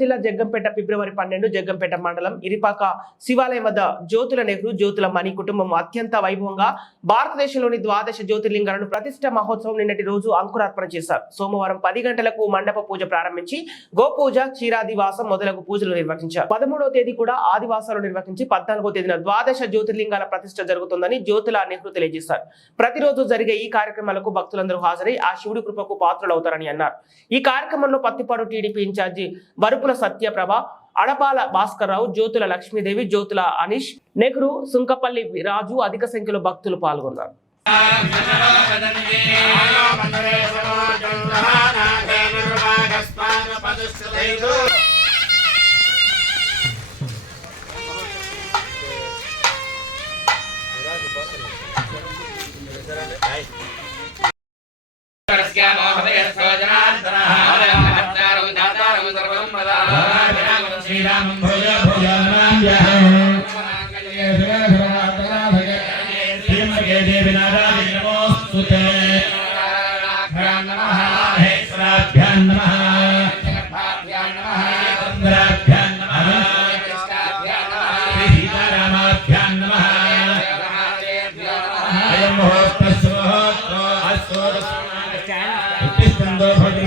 జిల్లా జగ్గంపేట ఫిబ్రవరి పన్నెండు జగ్గంపేట మండలం ఇరిపాక శివాలయం వద్ద జ్యోతుల నెహ్రూ జ్యోతుల మణి కుటుంబం అత్యంత వైభవంగా భారతదేశంలోని ద్వాదశ జ్యోతిర్లింగాలను ప్రతిష్ట మహోత్సవం నిన్నటి రోజు అంకురార్పణ చేశారు. సోమవారం పది గంటలకు మండప పూజ ప్రారంభించి గోపూజ క్షీరాదివాసం మొదలగు పూజలు నిర్వహించారు. పదమూడవ తేదీ కూడా ఆదివాసాలు నిర్వహించి పద్నాలుగో తేదీన ద్వాదశ జ్యోతిర్లింగాల ప్రతిష్ట జరుగుతుందని జ్యోతుల నెహ్రూ తెలియజేశారు. ప్రతిరోజు జరిగే ఈ కార్యక్రమాలకు భక్తులందరూ హాజరై ఆ శివుడి కృపకు పాత్రులవుతారని అన్నారు. ఈ కార్యక్రమంలో పత్తిపాడు టీడీపీ ఇన్ఛార్జి వరుపుల సత్యప్రభ అడపాల భాస్కర్ రావు జ్యోతుల లక్ష్మీదేవి జ్యోతుల అనీష్ నెహ్రూ సుంకపల్లి రాజు అధిక సంఖ్యలో భక్తులు పాల్గొన్నారు. श्रीरामं भूय भूय श्रीमगे देविनारायण नमोऽस्तु ते नमः हेश्वराभ्यां नमः मुहूर्त मुहूर्त अस्तु स्कंदो भगवान